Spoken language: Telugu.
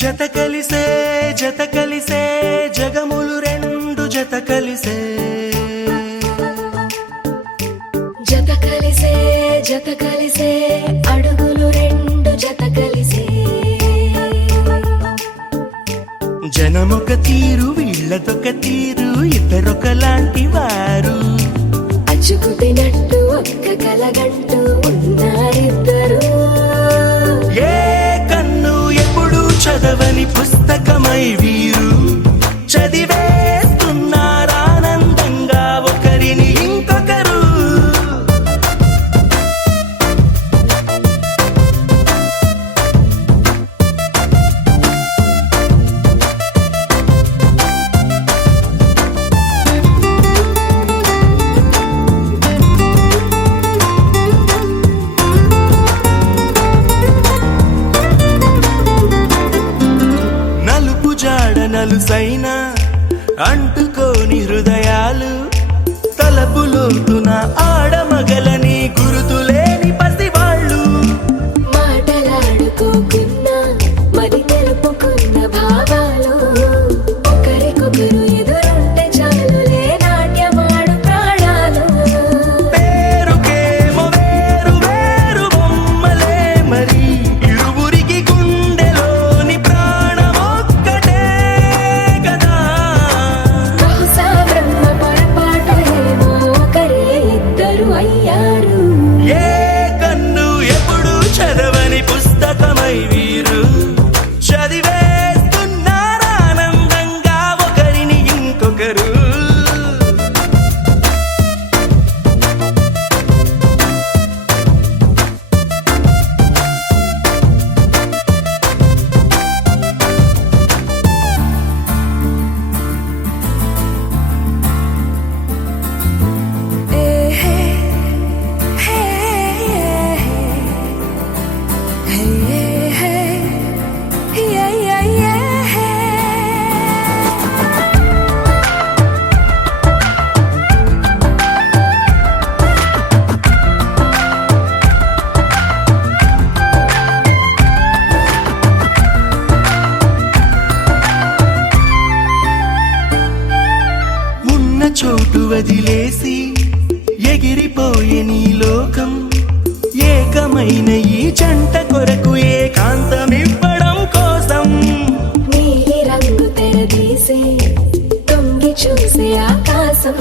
జత కలిసే జగములు రెండు జత కలిసే అడుగులు రెండు జత కలిసే జనమొక తీరు వీళ్ళదొక తీరు ఇద్దరొకలాంటి వారు అచ్చుకుతినట్టు ఒక్క కలగంటూ ఉన్నారిద్దరు ఏ కన్ను ఎప్పుడు చదవని పుస్తకమై వీరు చదివేస్తున్నారానందంగా ఒకరిని ఇంకొకరు నలుసైన అంటుకోని హృదయాలు తలపులోతున ఆడమగలని గురుతులేని పసివాళ్ళు మాటలాడుకోకున్నా మరి తెలుపుకున్న భావాలు ఒకరికొకరు ఎదురుంటే చాలులే నాట్యమాడు ప్రాణాలు పేరుకేమో వేరు వేరు బొమ్మలే మరి ఇరువురికి గుండెలోని ప్రాణమొక్కటే కదా బహుశా బ్రహ్మ పొరపాటు ఏమో ఒకరే ఇద్దరు అయ్యారు ఏ కన్ను ఎప్పుడు చదవని పుస్తకమై వీరు చదివేస్తున్నారానందంగా ఒకరిని ఇంకొకరు ఉన్న చోటు వదిలేసి ఎగిరిపోయే నీ లోకం ఏకమైన ఈ జంట కొరకు ఏకాంతమివ్వడం కోసం నీలి రంగు తెరదీసే తొంగి చూసే ఆకాశం